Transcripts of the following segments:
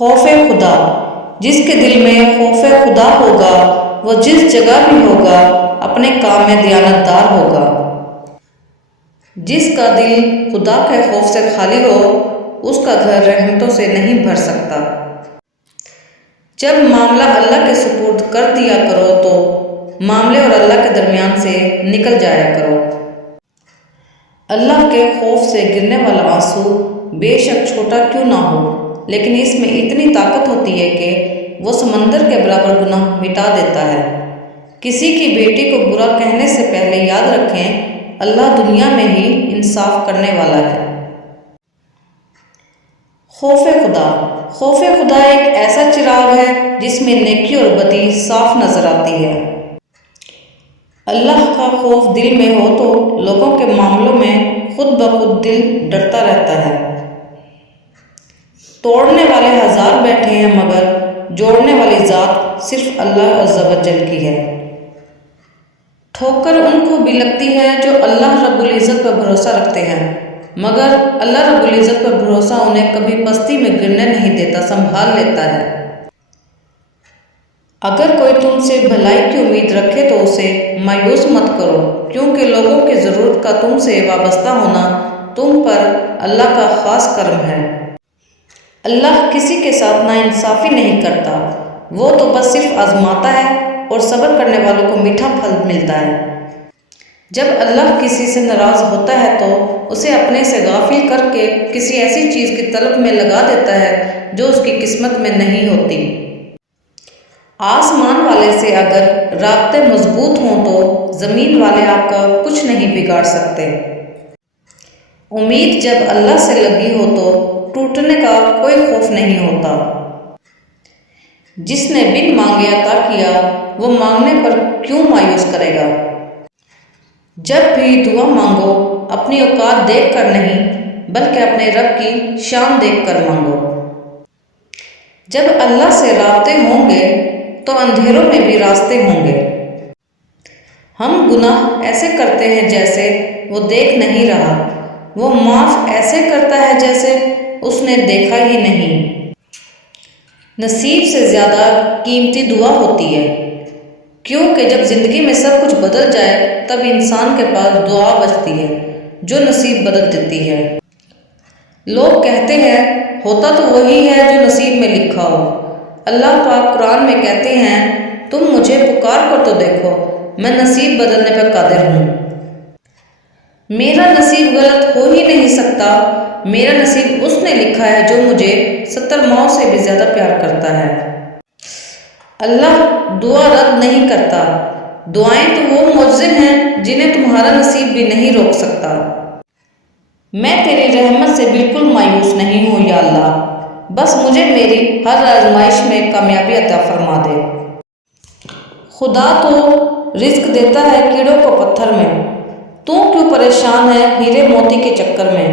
خوف خدا، جس کے دل میں خوف خدا ہوگا وہ جس جگہ بھی ہوگا اپنے کام میں دیانتدار ہوگا۔ جس کا دل خدا کے خوف سے خالی ہو اس کا گھر رحمتوں سے نہیں بھر سکتا۔ جب معاملہ اللہ کے سپرد کر دیا کرو تو معاملے اور اللہ کے درمیان سے نکل جایا کرو۔ اللہ کے خوف سے گرنے والا آنسو بے شک چھوٹا کیوں نہ ہو، لیکن اس میں اتنی طاقت ہوتی ہے کہ وہ سمندر کے برابر گناہ مٹا دیتا ہے۔ کسی کی بیٹی کو برا کہنے سے پہلے یاد رکھیں اللہ دنیا میں ہی انصاف کرنے والا ہے۔ خوف خدا، خوف خدا ایک ایسا چراغ ہے جس میں نیکی اور بدی صاف نظر آتی ہے۔ اللہ کا خوف دل میں ہو تو لوگوں کے معاملوں میں خود بخود دل ڈرتا رہتا ہے۔ توڑنے والے ہزار بیٹھے ہیں مگر جوڑنے والی ذات صرف اللہ عز و جل کی ہے۔ ٹھوکر ان کو بھی لگتی ہے جو اللہ رب العزت پر بھروسہ رکھتے ہیں، مگر اللہ رب العزت پر بھروسہ انہیں کبھی پستی میں گرنے نہیں دیتا، سنبھال لیتا ہے۔ اگر کوئی تم سے بھلائی کی امید رکھے تو اسے مایوس مت کرو، کیونکہ لوگوں کی ضرورت کا تم سے وابستہ ہونا تم پر اللہ کا خاص کرم ہے۔ اللہ کسی کے ساتھ ناانصافی نہیں کرتا، وہ تو بس صرف آزماتا ہے اور صبر کرنے والوں کو میٹھا پھل ملتا ہے۔ جب اللہ کسی سے ناراض ہوتا ہے تو اسے اپنے سے غافل کر کے کسی ایسی چیز کی طلب میں لگا دیتا ہے جو اس کی قسمت میں نہیں ہوتی۔ آسمان والے سے اگر رابطے مضبوط ہوں تو زمین والے آپ کا کچھ نہیں بگاڑ سکتے۔ امید جب اللہ سے لگی ہو تو ٹوٹنے کا کوئی خوف نہیں ہوتا۔ جس نے بن مانگے عطا کیا وہ مانگنے پر کیوں مایوس کرے گا؟ جب بھی دعا مانگو اپنی اوقات دیکھ کر نہیں بلکہ اپنے رب کی شان دیکھ کر مانگو۔ جب اللہ سے رابطے ہوں گے تو اندھیروں میں بھی راستے ہوں گے۔ ہم گناہ ایسے کرتے ہیں جیسے وہ دیکھ نہیں رہا، وہ معاف ایسے کرتا ہے جیسے اس نے دیکھا ہی نہیں۔ نصیب سے زیادہ قیمتی دعا ہوتی ہے، کیونکہ جب زندگی میں سب کچھ بدل جائے تب انسان کے پاس دعا بچتی ہے جو نصیب بدل دیتی ہے۔ لوگ کہتے ہیں ہوتا تو وہی ہے جو نصیب میں لکھا ہو۔ اللہ پاک قرآن میں کہتے ہیں تم مجھے پکار کر تو دیکھو، میں نصیب بدلنے پر قادر ہوں۔ میرا نصیب غلط ہو ہی نہیں سکتا، میرا نصیب اس نے لکھا ہے جو مجھے 70 ماؤں سے بھی زیادہ پیار کرتا ہے۔ اللہ دعا رد نہیں کرتا، دعائیں تو وہ معجزے ہیں جنہیں تمہارا نصیب بھی نہیں روک سکتا۔ میں تیری رحمت سے بالکل مایوس نہیں ہوں یا اللہ، بس مجھے میری ہر آزمائش میں کامیابی عطا فرما دے۔ خدا تو رزق دیتا ہے کیڑوں کو پتھر میں، تو کیوں پریشان ہے ہیرے موتی کے چکر میں؟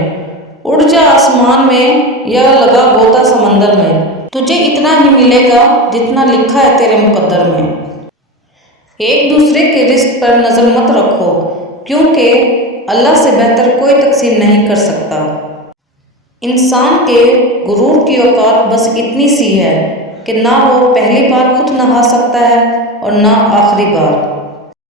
اڑ جا آسمان میں یا لگا غوطہ سمندر میں، تجھے اتنا ہی ملے گا جتنا لکھا ہے تیرے مقدر میں۔ ایک دوسرے کے رزق پر نظر مت رکھو، کیونکہ اللہ سے بہتر کوئی تقسیم نہیں کر سکتا۔ انسان کے غرور کی اوقات بس اتنی سی ہے کہ نہ وہ پہلی بار خود نہا سکتا ہے اور نہ آخری بار۔